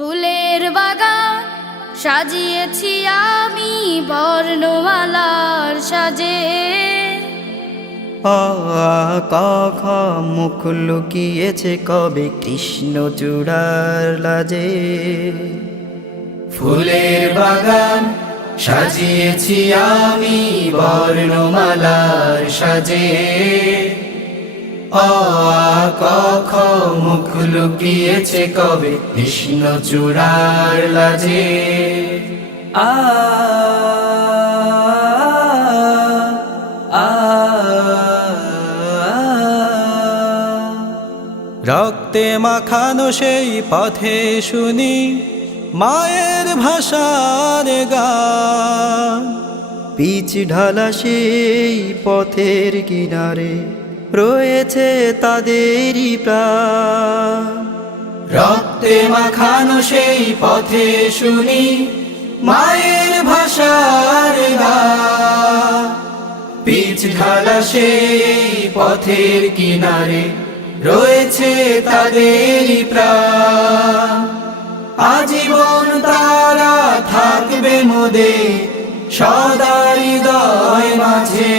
ফুলের বাগান সাজিয়েছি আমি বর্ণমালার সাজে। আ ক খ মুখ লুকিয়েছে কবে কৃষ্ণ চূড়ার লাজে। ফুলের বাগান সাজিয়েছি আমি বর্ণমালার সাজে। অ লুকিয়েছে কবে? কৃষ্ণ চূড়ার লাজে। আ। রক্তে মাখানো সেই পথে শুনি মায়ের ভাষার গান। পিচ ঢালা সেই পথের কিনারে রয়েছে তাদেরই প্রাণ। রক্তে মাখানো সেই পথে শুনি মায়ের ভাষার পিচ ঢালা সেই পথের কিনারে রয়েছে তাদেরই আজীবন তারা থাকবে মোদে, সদা হৃদয় মাঝে।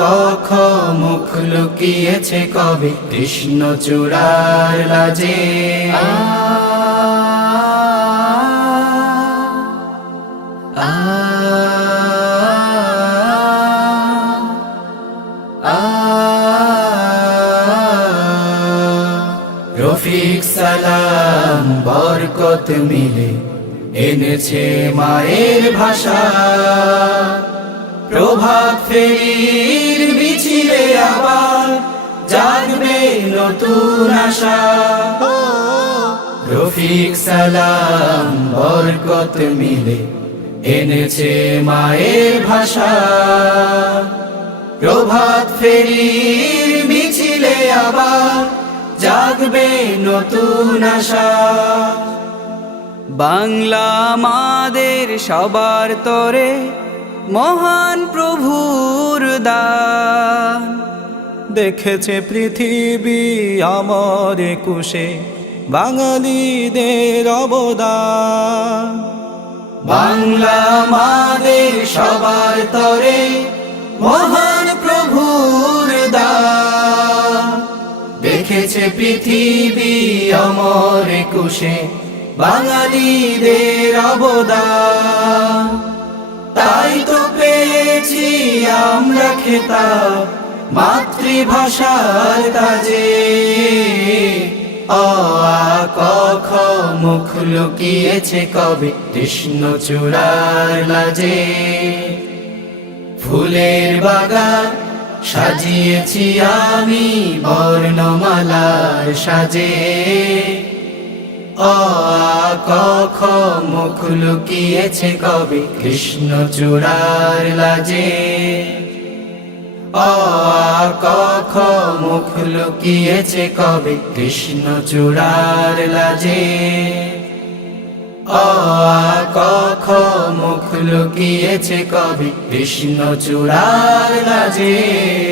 অ আ, ক খ মুখ লুকিয়েছে কবে কৃষ্ণ চূড়ার লাজে। রফিক সালাম বরকত মিলে এনেছে মায়ের ভাষা। প্রভাত ফেরির মিছিলে আবার জাগবে নতুন আশা। রফিক সালাম, বরকত মিলে এনেছে মায়ের ভাষা। প্রভাত ফেরির মিছিলে আবার জাগবে নতুন আশা। বাংলা আমাদের সবার তরে মহান প্রভুর দান। দেখেছে পৃথিবী আমর একুশে বাঙালিদের অবদান। বাংলা আমাদের সবার তরে মহান প্রভুর দান। দেখেছে পৃথিবী অমর একুশে বাঙালিদের অবদান। পেয়েছি আমরা খেতাব মাতৃভাষার কাজে। অ ক মুখ লুকিয়েছে কবে কৃষ্ণ চূড়ার লাজে ফুলের বাগান সাজিয়েছি আমি বর্ণমালার সাজে। অ আ, মুখ লুকিয়েছে কবে কৃষ্ণ চূড়ার লাজে। অ আ, মুখ লুকিয়েছে কবে কৃষ্ণ চূড়ার লাজে। অ আ, মুখ লুকিয়েছে কবে কৃষ্ণ চূড়ার লাজে।